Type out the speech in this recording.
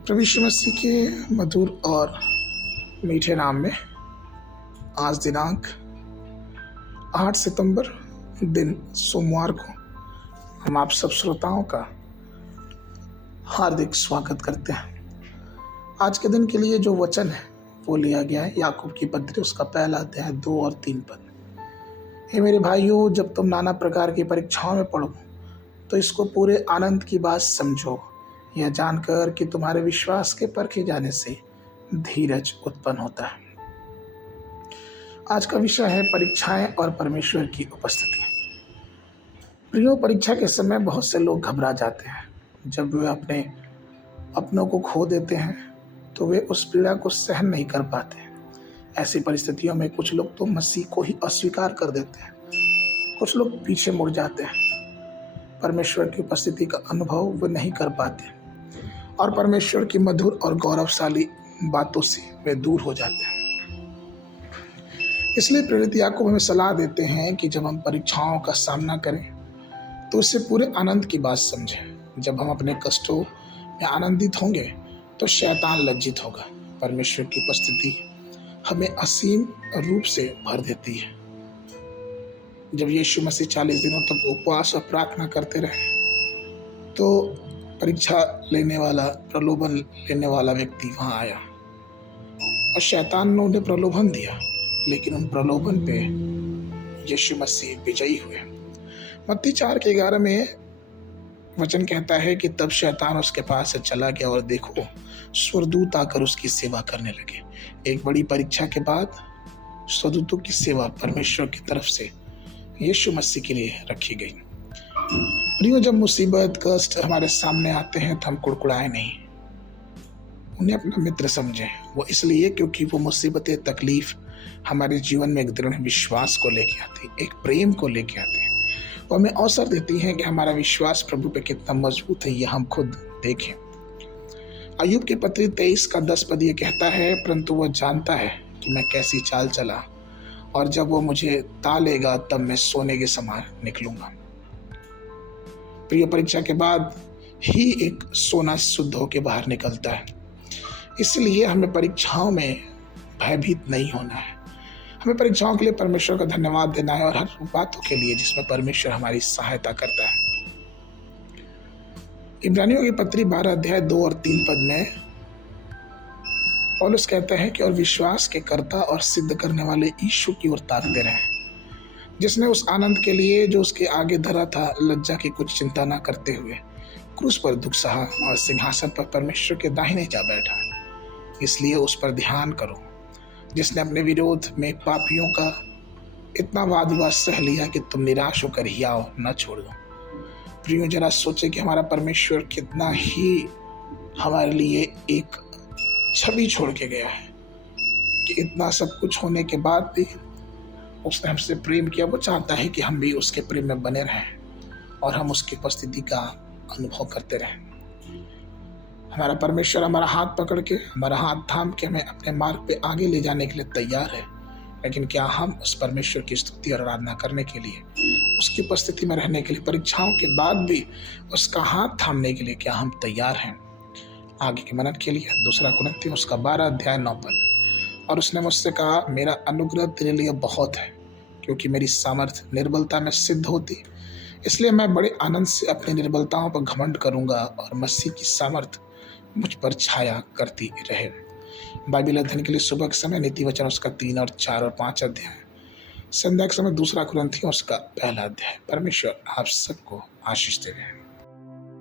प्रभु यीशु मसीह के मधुर और मीठे नाम में आज दिनांक 8 सितंबर दिन सोमवार को हम आप सब श्रोताओं का हार्दिक स्वागत करते हैं। आज के दिन के लिए जो वचन है वो लिया गया है याकूब की पत्री उसका पहला अध्याय 2 और 3 पद। हे मेरे भाइयों, जब तुम नाना प्रकार की परीक्षाओं में पड़ो तो इसको पूरे आनंद की बात समझो, यह जानकर कि तुम्हारे विश्वास के परखे जाने से धीरज उत्पन्न होता है। आज का विषय है परीक्षाएं और परमेश्वर की उपस्थिति। प्रियो, परीक्षा के समय बहुत से लोग घबरा जाते हैं। जब वे अपने अपनों को खो देते हैं तो वे उस पीड़ा को सहन नहीं कर पाते। ऐसी परिस्थितियों में कुछ लोग तो मसीह को ही अस्वीकार कर देते हैं, कुछ लोग पीछे मुड़ जाते हैं, परमेश्वर की उपस्थिति का अनुभव वे नहीं कर पाते और परमेश्वर की मधुर और गौरवशाली बातों से वे दूर हो जाते हैं। इसलिए प्रेरित याकूब हमें सलाह देते हैं कि जब हम परीक्षाओं का सामना करें तो उससे पूरे आनंद की बात समझें। जब हम अपने कष्टों में आनंदित होंगे तो शैतान लज्जित होगा। परमेश्वर की उपस्थिति हमें असीम रूप से भर देती है। जब यीशु मसीह 40 दिनों तक उपवास और प्रार्थना करते रहे तो परीक्षा लेने वाला, प्रलोभन लेने वाला व्यक्ति वहां आया और शैतान ने उन्हें प्रलोभन दिया, लेकिन उन प्रलोभन पे यीशु मसीह विजयी हुए। मत्ती 4:11 में वचन कहता है कि तब शैतान उसके पास से चला गया और देखो, स्वर्गदूत आकर उसकी सेवा करने लगे। एक बड़ी परीक्षा के बाद स्वर्गदूतों की सेवा परमेश्वर की तरफ से यीशु मसीह के लिए रखी गई। प्रियो, जब मुसीबत कष्ट हमारे सामने आते हैं तो हम कुड़कुड़ाए नहीं, उन्हें अपना मित्र समझें। वो इसलिए क्योंकि वो मुसीबतें तकलीफ हमारे जीवन में एक दृढ़ विश्वास को लेके आती, एक प्रेम को लेके आती है। वो हमें अवसर देती हैं कि हमारा विश्वास प्रभु पे कितना मजबूत है, यह हम खुद देखें। अय्यूब की पत्री 23:10 पद ये कहता है, परंतु वह जानता है कि मैं कैसी चाल चला और जब वो मुझे तालेगा तब मैं सोने के समान निकलूंगा। प्रिय, परीक्षा के बाद ही एक सोना शुद्ध होकर बाहर निकलता है। इसलिए हमें परीक्षाओं में भयभीत नहीं होना है। हमें परीक्षाओं के लिए परमेश्वर का धन्यवाद देना है और हर बातों के लिए जिसमें परमेश्वर हमारी सहायता करता है। इब्रानियों की पत्री 12:2 और 3 पद में पौलुस कहता है कि और विश्वास के कर्ता और सिद्ध करने वाले यीशु की ओर ताकते रहें, जिसने उस आनंद के लिए जो उसके आगे धरा था लज्जा की कुछ चिंता न करते हुए क्रूस पर दुख सहा और सिंहासन पर परमेश्वर के दाहिने जा बैठा। इसलिए उस पर ध्यान करो जिसने अपने विरोध में पापियों का इतना वाद विवाद सह लिया कि तुम निराश होकर हियाव न छोड़ दो। प्रियो, जरा सोचे कि हमारा परमेश्वर कितना ही हमारे लिए एक छवि छोड़ के गया है कि इतना सब कुछ होने के बाद भी उसने हमसे प्रेम किया। वो चाहता है कि हम भी उसके प्रेम में बने रहें और हम उसकी उपस्थिति का अनुभव करते रहें। हमारा परमेश्वर हमारा हाथ पकड़ के, हमारा हाथ थाम के हमें अपने मार्ग पे आगे ले जाने के लिए तैयार है। लेकिन क्या हम उस परमेश्वर की स्तुति और आराधना करने के लिए, उसकी उपस्थिति में रहने के लिए, परीक्षाओं के बाद भी उसका हाथ थामने के लिए क्या हम तैयार हैं? आगे के मनन के लिए 2 कुरिन्थियों उसका 12:9 पद। और उसने मुझसे कहा, मेरा अनुग्रह तेरे लिए बहुत है, क्योंकि मेरी सामर्थ निर्बलता में सिद्ध होती। इसलिए मैं बड़े आनंद से अपनी निर्बलताओं पर घमंड करूंगा और मसीह की सामर्थ मुझ पर छाया करती रहे। बाइबल अध्ययन के लिए सुबह के समय नीति वचन उसका 3 और 4 और 5 अध्याय, संध्या के समय 2 कुरिन्थियों उसका 1 अध्याय। परमेश्वर आप सबको आशीष देवे।